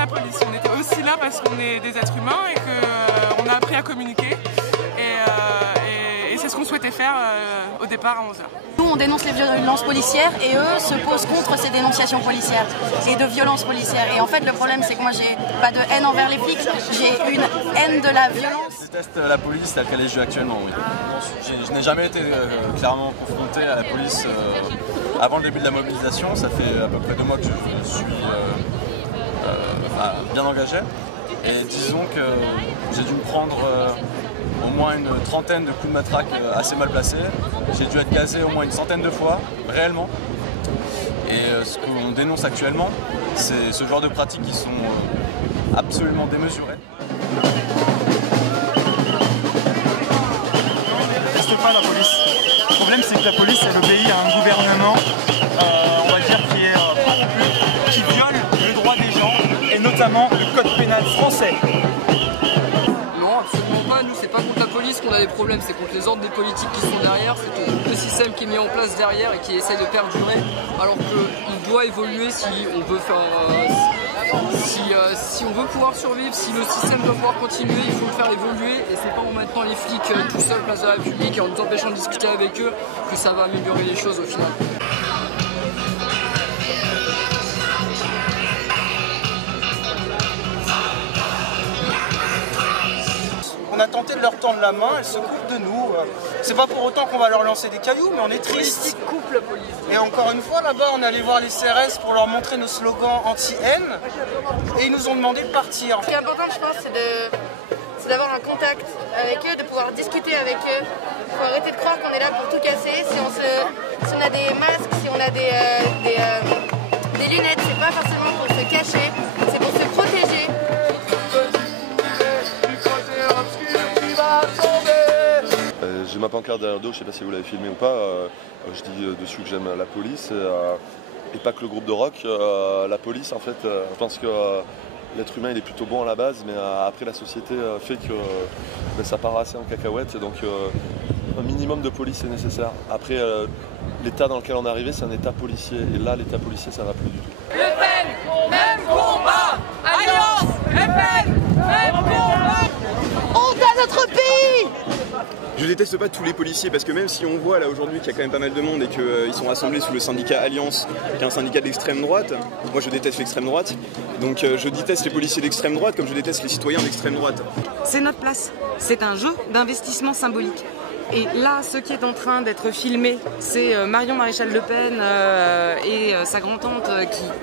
la police. On était aussi là parce qu'on est des êtres humains et qu'on a appris à communiquer. Et c'est ce qu'on souhaitait faire au départ à 11h. Nous, on dénonce les violences policières et eux se posent contre ces dénonciations policières et de violences policières. Et en fait, le problème, c'est que moi, j'ai pas de haine envers les flics, j'ai une haine de la violence. Je déteste la police telle qu'elle est jouée actuellement, oui. Je n'ai jamais été clairement confronté à la police avant le début de la mobilisation. Ça fait à peu près 2 mois que je suis bien engagé. Et disons que j'ai dû me prendre au moins une trentaine de coups de matraque assez mal placés. J'ai dû être gazé au moins une centaine de fois, réellement. Et ce qu'on dénonce actuellement, c'est ce genre de pratiques qui sont absolument démesurées. On ne déteste pas la police. Le problème, c'est que la police, elle obéit à un gouvernement, on va dire, qui est corrompu, qui viole le droit des gens, et notamment le code pénal français. Non, absolument pas. Nous, c'est pas contre la police qu'on a des problèmes, c'est contre les ordres des politiques qui sont derrière, c'est tout le système qui est mis en place derrière et qui essaye de perdurer, alors qu'il doit évoluer si on veut faire... Si on veut pouvoir survivre, si le système doit pouvoir continuer, il faut le faire évoluer et c'est pas en maintenant les flics tout seuls place de la République et en nous empêchant de discuter avec eux que ça va améliorer les choses au final. On a tenté de leur tendre la main, elles se coupent de nous. C'est pas pour autant qu'on va leur lancer des cailloux, mais on est triste. Coupe la police. Et encore une fois, là-bas, on est allé voir les CRS pour leur montrer nos slogans anti-haine, et ils nous ont demandé de partir. Ce qui est important, je pense, c'est d'avoir un contact avec eux, de pouvoir discuter avec eux. Il faut arrêter de croire qu'on est là pour tout casser. Si on a des masques, si on a des lunettes, c'est pas forcément pour se cacher, c'est pour se protéger. J'ai ma pancarte derrière le dos, je sais pas si vous l'avez filmé ou pas, je dis dessus que j'aime la police et pas que le groupe de rock. La police en fait, je pense que l'être humain il est plutôt bon à la base, mais après la société fait que ça part assez en cacahuète, et donc un minimum de police est nécessaire. Après l'état dans lequel on est arrivé c'est un état policier, et là l'état policier ça va plus du tout. Le Pen, même combat, Alliance, Le Pen, même combat. Honte à notre pays! Je déteste pas tous les policiers parce que même si on voit là aujourd'hui qu'il y a quand même pas mal de monde et qu'ils sont rassemblés sous le syndicat Alliance, qui est un syndicat d'extrême droite, moi je déteste l'extrême droite, donc je déteste les policiers d'extrême droite comme je déteste les citoyens d'extrême droite. C'est notre place, c'est un jeu d'investissement symbolique. Et là, ce qui est en train d'être filmé, c'est Marion Maréchal Le Pen et sa grand-tante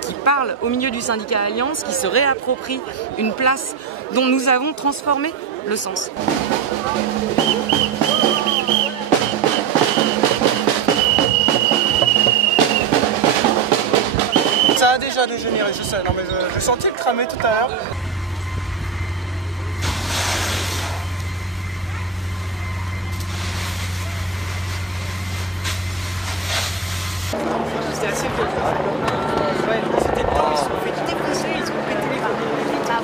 qui parlent au milieu du syndicat Alliance, qui se réapproprient une place dont nous avons transformé le sens. Ça a déjà dégénéré, je sais, non mais je sentais le cramer tout à l'heure. C'était assez violent. Ouais, c'était temps, ils se sont fait défoncer, ils ont pété les barres.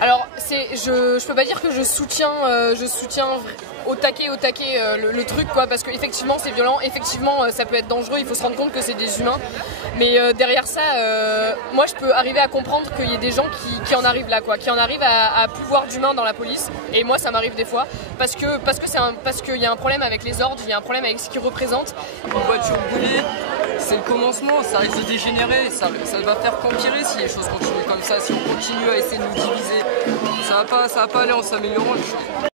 Alors, je peux pas dire que je soutiens au taquet le truc, quoi, parce qu'effectivement c'est violent, effectivement ça peut être dangereux, il faut se rendre compte que c'est des humains, mais derrière ça, moi je peux arriver à comprendre qu'il y ait des gens qui en arrivent là, quoi, qui en arrivent à plus voir d'humain dans la police, et moi ça m'arrive des fois, parce qu'il y a un problème avec les ordres, il y a un problème avec ce qu'ils représentent. Une voiture brûlée, c'est le commencement, ça risque de dégénérer, ça va faire qu'empirer si les choses continuent comme ça, si on continue à essayer de nous diviser, ça va pas aller en s'améliorant les choses.